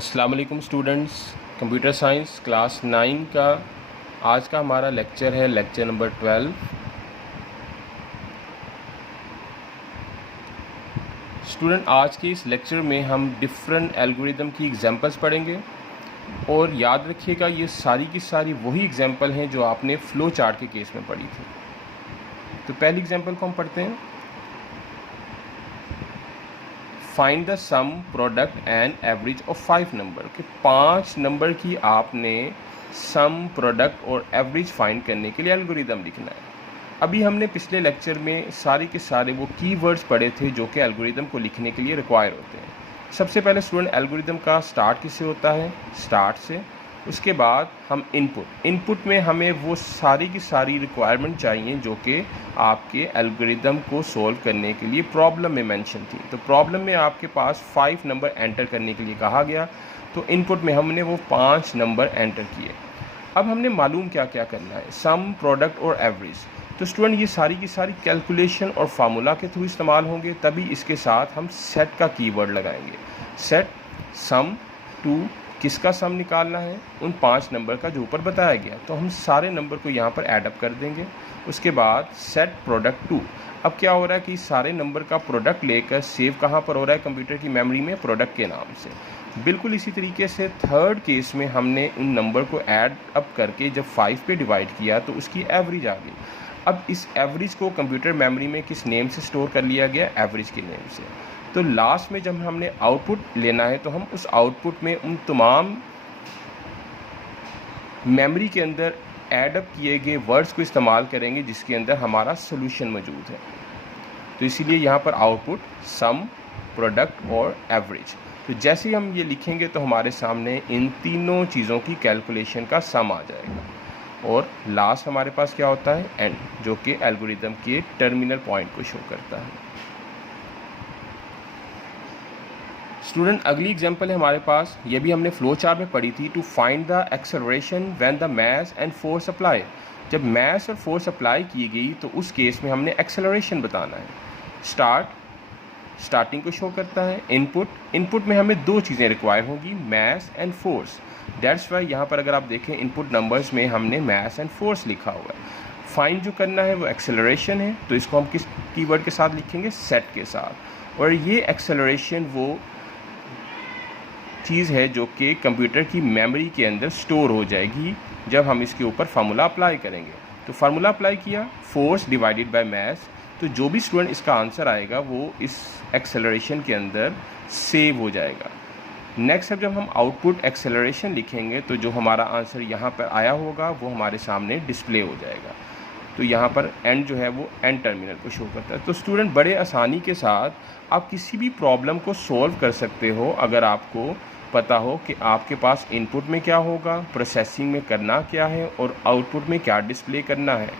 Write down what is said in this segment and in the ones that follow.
अस्सलाम वालेकुम students. Computer science class 9 का आज का हमारा लेक्चर है लेक्चर नंबर 12। स्टूडेंट, आज के इस लेक्चर में हम डिफरेंट एल्गोरिदम की एग्जांपल्स पढ़ेंगे और याद रखिएगा ये सारी की सारी वही एग्जांपल हैं जो आपने फ्लो चार्ट के केस में पढ़ी थी। तो पहली एग्जांपल को हम पढ़ते हैं। Find the sum product and average of 5 number के 5 नंबर की आपने सम प्रोडक्ट और एवरेज फाइंड करने के लिए एल्गोरिदम लिखना है। अभी हमने पिछले लेक्चर में सारे के सारे वो कीवर्ड्स पढ़े थे जो कि एल्गोरिदम को लिखने के लिए रिक्वायर होते हैं। सबसे पहले स्टूडेंट एल्गोरिदम का स्टार्ट किससे होता है? स्टार्ट से। उसके बाद हम इनपुट में हमें वो सारी की सारी रिक्वायरमेंट चाहिए जो कि आपके एल्गोरिदम को सोल्व करने के लिए प्रॉब्लम में मेंशन थी। तो प्रॉब्लम में आपके पास 5 नंबर एंटर करने के लिए कहा गया, तो इनपुट में हमने वो 5 नंबर एंटर किए। अब हमने मालूम क्या क्या करना है, सम, प्रोडक्ट और एवरेज। तो स्टूडेंट ये सारी की सारी कैलकुलेशन और फार्मूला के थ्रू इस्तेमाल होंगे, तभी इसके साथ हम सेट का कीवर्ड लगाएंगे। सेट सम टू, किसका सम निकालना है? उन 5 नंबर का जो ऊपर बताया गया। तो हम सारे नंबर को यहाँ पर ऐड अप कर देंगे। उसके बाद सेट प्रोडक्ट टू। अब क्या हो रहा है कि सारे नंबर का प्रोडक्ट लेकर सेव कहाँ पर हो रहा है? कंप्यूटर की मेमोरी में, प्रोडक्ट के नाम से। बिल्कुल इसी तरीके से थर्ड केस में हमने उन नंबर को ऐड अप करके जब 5 पे डिवाइड किया तो उसकी एवरेज आ गई। अब इस एवरेज को कंप्यूटर मेमोरी में किस नेम से स्टोर कर लिया गया? एवरेज के नेम से। तो लास्ट में जब हमने आउटपुट लेना है तो हम उस आउटपुट में उन तमाम मेमोरी के अंदर ऐड अप किए गए वर्ड्स को इस्तेमाल करेंगे जिसके अंदर हमारा सोल्यूशन मौजूद है। तो इसीलिए यहाँ पर आउटपुट सम, प्रोडक्ट और एवरेज। तो जैसे ही हम ये लिखेंगे तो हमारे सामने इन तीनों चीज़ों की कैलकुलेशन का सम आ जाएगा और लास्ट हमारे पास क्या होता है? एंड, जो कि एल्गोरिदम के टर्मिनल पॉइंट को शो करता है। स्टूडेंट अगली एग्जांपल है हमारे पास, ये भी हमने फ्लो चार्ट में पढ़ी थी। To find the acceleration when the mass and force apply. जब मास और फोर्स अप्लाई की गई तो उस केस में हमने एक्सेलरेशन बताना है। स्टार्टिंग को शो करता है। इनपुट में हमें 2 चीज़ें रिक्वायर होंगी, मास एंड फोर्स। दैट्स वाई यहाँ पर अगर आप देखें इनपुट नंबर्स में हमने मास एंड फोर्स लिखा हुआ है। फाइंड जो करना है वो एक्सेलरेशन है, तो इसको हम किस कीवर्ड के साथ लिखेंगे? सेट के साथ। और ये एक्सेलरेशन वो चीज़ है जो कि कंप्यूटर की मेमोरी के अंदर स्टोर हो जाएगी जब हम इसके ऊपर फार्मूला अप्लाई करेंगे। तो फार्मूला अप्लाई किया, फोर्स डिवाइडेड बाय मास। तो जो भी स्टूडेंट इसका आंसर आएगा वो इस एक्सेलरेशन के अंदर सेव हो जाएगा। नेक्स्ट जब हम आउटपुट एक्सेलरेशन लिखेंगे तो जो हमारा आंसर यहाँ पर आया होगा वो हमारे सामने डिस्प्ले हो जाएगा। तो यहाँ पर एंड जो है वो एंड टर्मिनल को शो करता है। तो स्टूडेंट बड़े आसानी के साथ आप किसी भी प्रॉब्लम को सॉल्व कर सकते हो अगर आपको पता हो कि आपके पास इनपुट में क्या होगा, प्रोसेसिंग में करना क्या है और आउटपुट में क्या डिस्प्ले करना है।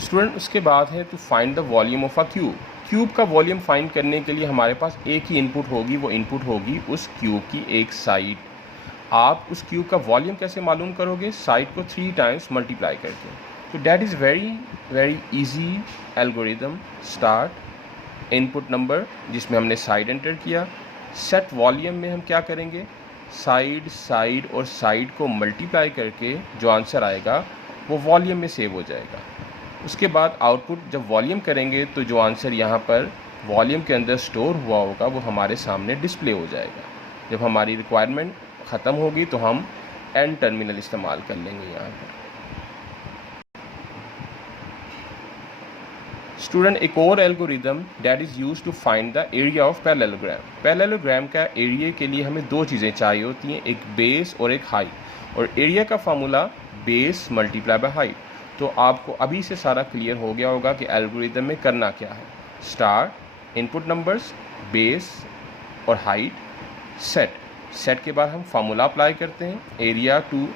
स्टूडेंट उसके बाद है to find the volume of a cube. Cube का वॉल्यूम फाइंड करने के लिए हमारे पास एक ही इनपुट होगी, वो इनपुट होगी उस क्यूब की एक साइड। आप उस क्यूब का वॉल्यूम कैसे मालूम करोगे? साइड को 3 टाइम्स मल्टीप्लाई करके। तो that is very easy algorithm. Start, input number जिसमें हमने साइड एंटर किया। सेट वॉल्यूम में हम क्या करेंगे? साइड और साइड को मल्टीप्लाई करके जो आंसर आएगा वो वॉल्यूम में सेव हो जाएगा। उसके बाद आउटपुट जब वॉल्यूम करेंगे तो जो आंसर यहाँ पर वॉल्यूम के अंदर स्टोर हुआ होगा वो हमारे सामने डिस्प्ले हो जाएगा। जब हमारी रिक्वायरमेंट ख़त्म होगी तो हम एंड टर्मिनल इस्तेमाल कर लेंगे यहाँ पर। स्टूडेंट एक और algorithm that is use to find the area of parallelogram. Parallelogram का एरिया के लिए हमें 2 चीज़ें चाहिए होती हैं, एक बेस और एक हाइट। और एरिया का formula base multiply by height. तो आपको अभी से सारा क्लियर हो गया होगा कि एल्गोरिदम में करना क्या है। स्टार्ट, इनपुट नंबर्स, बेस और हाइट, सेट के बाद हम फार्मूला अप्लाई करते हैं, area to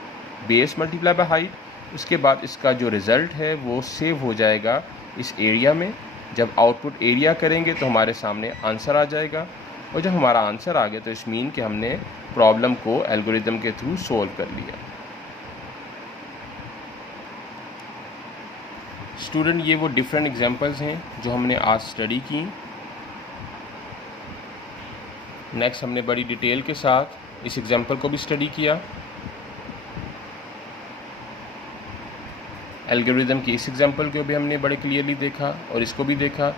base multiply by height. उसके बाद इसका जो रिज़ल्ट है वो सेव हो जाएगा इस एरिया में। जब आउटपुट एरिया करेंगे तो हमारे सामने आंसर आ जाएगा और जब हमारा आंसर आ गया तो इस मीन कि हमने प्रॉब्लम को एल्गोरिदम के थ्रू सोल्व कर लिया। स्टूडेंट ये वो डिफरेंट एग्जांपल्स हैं जो हमने आज स्टडी की। नेक्स्ट हमने बड़ी डिटेल के साथ इस एग्जांपल को भी स्टडी किया। एल्गोरिदम की इस एग्जांपल को भी हमने बड़े क्लियरली देखा और इसको भी देखा।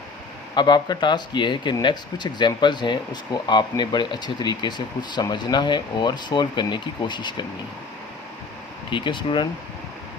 अब आपका टास्क ये है कि नेक्स्ट कुछ एग्जांपल्स हैं उसको आपने बड़े अच्छे तरीके से खुद समझना है और सोल्व करने की कोशिश करनी है। ठीक है स्टूडेंट।